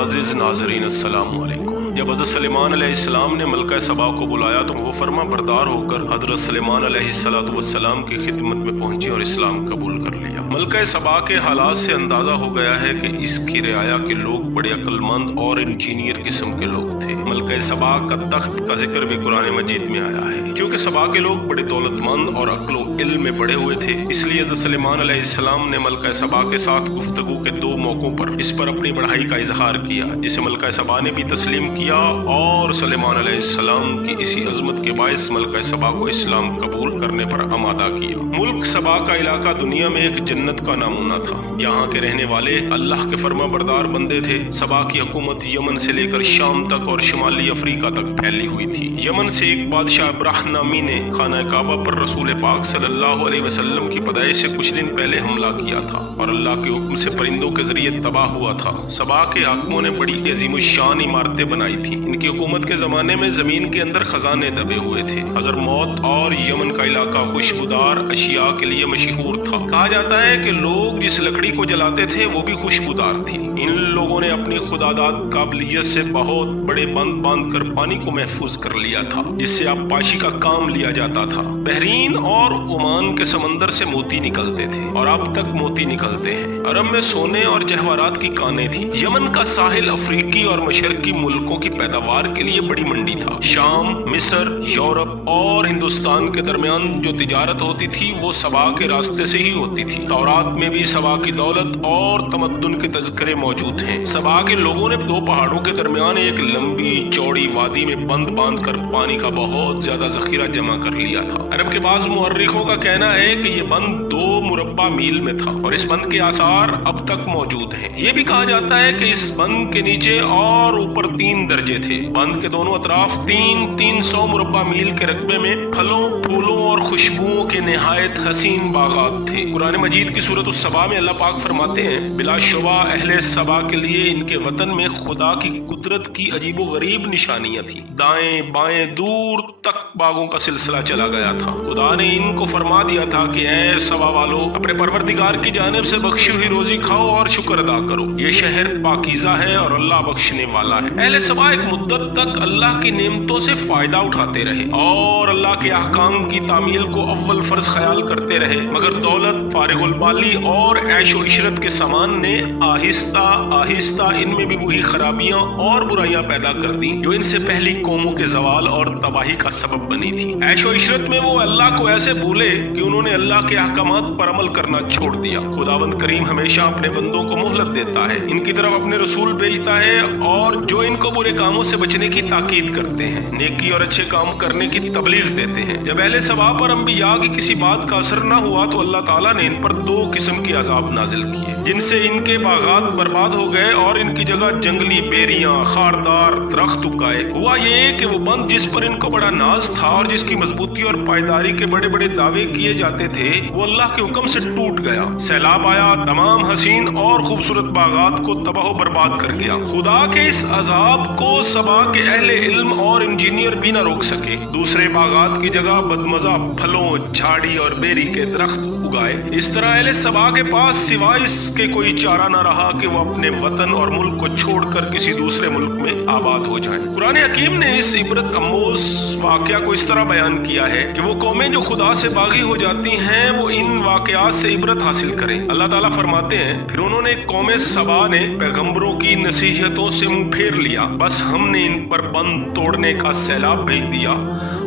मुअज़्ज़िज़ नाज़रीन अस्सलामु अलैकुम। जब हज़रत सुलेमान अलैहिस्सलाम ने मलका सबा को बुलाया तो वो फर्मा बरदार होकर हज़रत सुलेमान अलैहिस्सलाम की खिदमत में पहुंची और इस्लाम कबूल कर लिया। मलका सबा के हालात से अंदाजा हो गया है कि इसकी रियाया के लोग बड़े अक्लमंद और इंजीनियर किस्म के लोग थे। मलका सबा का तख्त का जिक्र भी कुरान मजीद में आया है। क्योंकि सबा के लोग बड़े दौलतमंद और अक्ल इल्म में पढ़े हुए थे, इसलिए हज़रत सुलेमान अलैहिस्सलाम ने मलका सबा के साथ गुफ्तगू के दो मौकों पर इस पर अपनी बढ़ाई का इजहार किया, जिसे मलका सबा ने भी तस्लीम किया और सुलेमान अलैहिस्सलाम की इसी अजमत के बायस मलका सबा को इस्लाम कबूल करने पर आमादा किया। मुल्क सबा का इलाका दुनिया में एक जन्नत का नमूना था। यहाँ के रहने वाले अल्लाह के फर्मा बरदार बंदे थे। सबा की हुकूमत यमन से लेकर शाम तक और शुमाली अफ्रीका तक फैली हुई थी। यमन से एक बादशाह इब्राहिम नामी ने खाना काबा पर रसूल पाक सल्लल्लाहु अलैहि वसल्लम की पैदाइश से कुछ दिन पहले हमला किया था और अल्लाह के हुक्म से परिंदों के जरिए तबाह हुआ था। सबा के हाकिमों ने बड़ी अजीमुशान इमारतें बनाई थी। इनकी हुकूमत के जमाने में जमीन के अंदर खजाने दबे हुए थे। हज़रमौत और यमन का इलाका खुशबूदार अशिया के लिए मशहूर था। कहा जाता है कि लोग जिस लकड़ी को जलाते थे वो भी खुशबूदार थी। इन लोगों ने अपनी खुदादाद काबिलियत से बहुत बड़े बंद बांध कर पानी को महफूज कर लिया था, जिससे आबपाशी का काम लिया जाता था। बहरीन और ओमान के समंदर से मोती निकलते थे और अब तक मोती निकलते हैं। अरब में सोने और जवाहरात की कानें थी। यमन का साहिल अफ्रीकी और मशरकी मुल्कों की पैदावार के लिए बड़ी मंडी था। शाम, मिस्र, यूरोप और हिंदुस्तान के दरमियान जो तिजारत होती थी वो सबा के रास्ते से ही होती थी। तौरात में भी सबा की दौलत और तमद्दुन के तज़किरे मौजूद हैं। सबा के लोगों ने दो पहाड़ों के दरमियान एक लंबी चौड़ी वादी में बंद बांध कर पानी का बहुत ज्यादा जखीरा जमा कर लिया था। अरब के बाज़ मुअर्रिखों का कहना है कि ये बंद 2 मुरब्बा मील में था और इस बंद के आसार अब तक मौजूद हैं। ये भी कहा जाता है कि इस बंद के नीचे और ऊपर 3 दर्जे थे। बंद के दोनों अतराफ 300 मुरब्बा मील के रकबे में फलों, फूलों और खुशबुओं के निहायत हसीन बागात थे। कुरान मजीद की सूरत उस-सबा में अल्लाह पाक फरमाते हैं, बिलाशुबा अहले सबा के लिए इनके वतन में खुदा की कुदरत की अजीबो गरीब निशानियां थी। दाएं बाएं दूर तक बागों का सिलसिला चला गया था। खुदा ने इनको फरमा दिया था कि ऐ सबा वालों, अपने परवरदिगार की जानिब से बख्शी हुई रोजी खाओ और शुक्र अदा करो। ये शहर पाकीज़ा है और अल्लाह बख्शने वाला है। अहले सबा एक मुद्दत तक अल्लाह की नेमतों से फायदा उठाते रहे और अल्लाह के अहकाम की तामील को अव्वल फर्ज ख्याल करते रहे, मगर दौलत, फारिगुल बाली और ऐशो इशरत के सामान ने आहिस्ता आहिस्ता इनमें भी वही खराबियां और बुराइयां पैदा कर दी जो इनसे पहली कौमों के जवाल और तबाही का सबब बनी थी। ऐशो इशरत में वो अल्लाह को ऐसे भूले कि उन्होंने अल्लाह के अहकामात पर अमल करना छोड़ दिया। खुदावंद करीम हमेशा अपने बंदों को मोहलत देता है, इनकी तरफ अपने रसूल भेजता है और जो इनको बुरे कामों से बचने की ताकीद करते हैं, नेकी और अच्छे काम करने की तबलीग देते हैं। जब अहले सबा पर अंबिया की किसी बात का असर न हुआ तो अल्लाह ताला ने इन पर 2 किस्म के अजाब नाजिल किए, जिनसे इनके बागात बर्बाद हो गए और इनकी जगह जंगली बेरियां, खारदार दरख्त उगाए। हुआ ये कि वो बंद जिस पर इनको बड़ा नाज था और जिसकी मजबूती और पायदारी के बड़े बड़े दावे किए जाते थे, वो अल्लाह के हुक्म से टूट गया। सैलाब आया, तमाम हसीन और खूबसूरत बागात को तबाह बर्बाद कर गया। खुदा के इस अजाब को सबा के अहले इल्म और इंजीनियर भी न रोक सके। दूसरे बागात की जगह बदमजा फलों, झाड़ी और बेरी के दरख्त उगाए। इस तरह अहले सबा के पास सिवाय इसके कोई चारा न रहा कि वो अपने वतन और मुल्क को छोड़कर किसी दूसरे मुल्क में आबाद हो जाए। कुरान हकीम ने इस इबरत अमोज वाकया को इस तरह बयान किया है कि वो कौमें जो खुदा से बागी हो जाती हैं वो इन वाकयात से इबरत हासिल करें। अल्लाह ताला फरमाते हैं, फिर उन्होंने कौमे सबा ने पैगंबरों की नसीहतों से मुंह फेर लिया, बस हमने इन पर बंद तोड़ने का सैलाब भेज दिया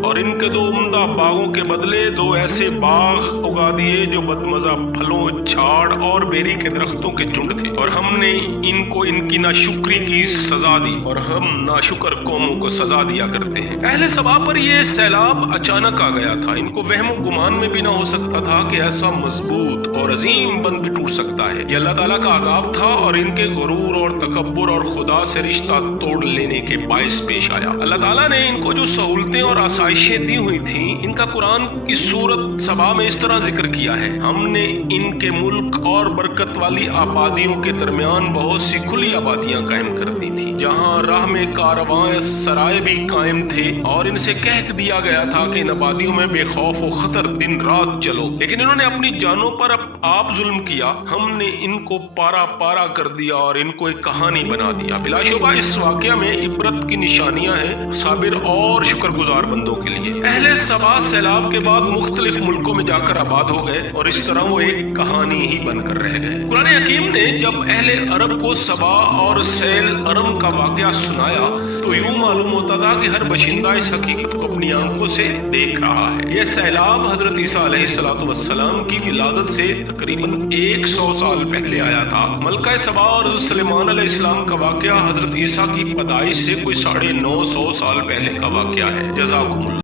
और इनके 2 उम्दा बागों के बदले 2 ऐसे बाग उगा दिए जो बदमजा फलों, झाड़ और बेरी के दरख्तों के झुंड थे और हमने इनको इनकी नाशुक्री की सजा दी और हम नाशुक्र कौमों को सजा दिया करते हैं। अहले सबा पर यह सैलाब अचानक आ गया था। इनको वहम गुमान में भी ना हो सकता था कि ऐसा मजबूत और अजीम बंद भी टूट सकता है। ये अल्लाह ताला का अजाब था और इनके गुरूर और तकब्बुर और खुदा से रिश्ता तोड़ लेने के बायस पेश आया। अल्लाह ताला ने इनको जो सहूलतें और आसाइशें दी हुई थी, इनका कुरान की सूरत सबा में इस तरह ذکر کیا ہے، ہم نے ان کے ملک اور برکت والی آبادیوں کے درمیان بہت سی کھلی آبادیاں قائم کر دی تھی، جہاں راہ میں کارواں سرائے بھی قائم تھے، اور ان سے کہہ دیا گیا تھا کہ ان آبادیوں میں بے خوف و خطر دن رات چلو، لیکن انہوں نے اپنی جانوں پر آپ ظلم کیا، ہم نے ان کو پارا پارا کر دیا اور ان کو ایک کہانی بنا دیا۔ بلا شبہ اس واقعہ میں عبرت کی نشانیاں ہیں صابر اور شکر گزار بندوں کے لیے۔ اہل سبا سیلاب کے بعد مختلف ملکوں میں جا کر آباد ہو گئے اور اس طرح وہ ایک کہانی ہی بن کر رہ گئے۔ قرآن حکیم نے جب اہل عرب کو سبا اور سیل ارم کا واقعہ سنایا تو یوں معلوم ہوتا تھا کہ ہر باشندہ اس حقیقت کو اپنی آنکھوں سے دیکھ رہا ہے۔ یہ سیلاب حضرت عیسیٰ علیہ السلام کی ولادت سے تقریباً 100 سال پہلے آیا تھا۔ ملکہ سبا اور حضرت سلیمان علیہ السلام کا واقعہ حضرت عیسیٰ کی پیدائش سے کوئی 950 سال پہلے کا واقعہ ہے۔ جزاکم اللہ۔